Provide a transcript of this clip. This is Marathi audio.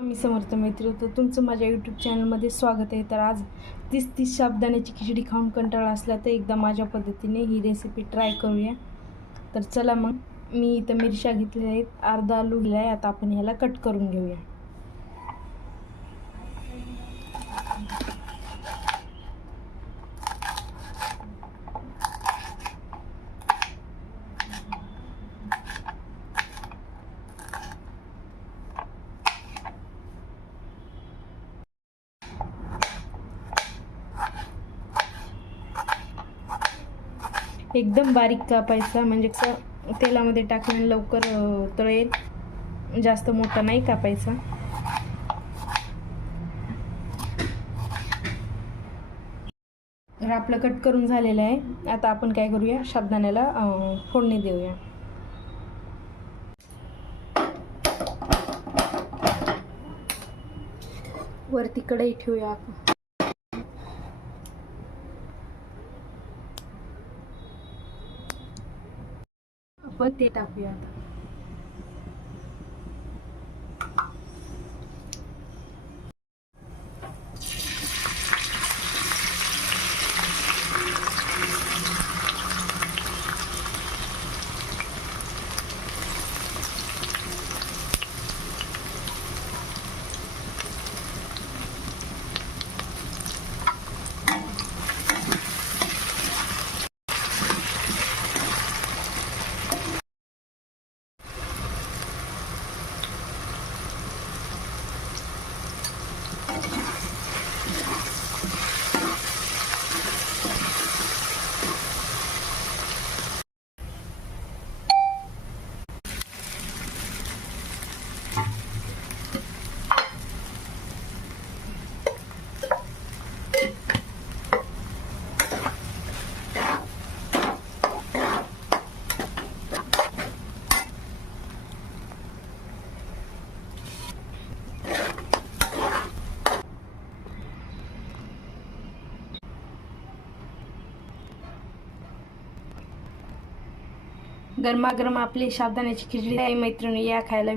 मी समर्थ मैत्री तर तुमचं माझ्या यूट्यूब चॅनलमध्ये स्वागत आहे. तर आज 30 साबुदाण्याची खिचडी खाऊन कंटाळा असला तर एकदा माझ्या पद्धतीने ही रेसिपी ट्राय करूया. तर चला मग, मी इथं मिरच्या घेतलेल्या आहेत, अर्धा आलू घेतला आहे. आता आपण ह्याला कट करून घेऊया. एकदम बारीक कापायचा, म्हणजे कसं तेलामध्ये टाकल्याने लवकर तळेल. जास्त मोठा नाही कापायचा. तर आपलं कट करून झालेलं आहे. आता आपण काय करूया, साबुदाण्याला फोडणी देऊया. वरती कढई ठेवूया आपण ते टाकूया. आता गरमागरम आपली साबुदाण्याची खिचडी आहे मैत्रिणी, या खायला.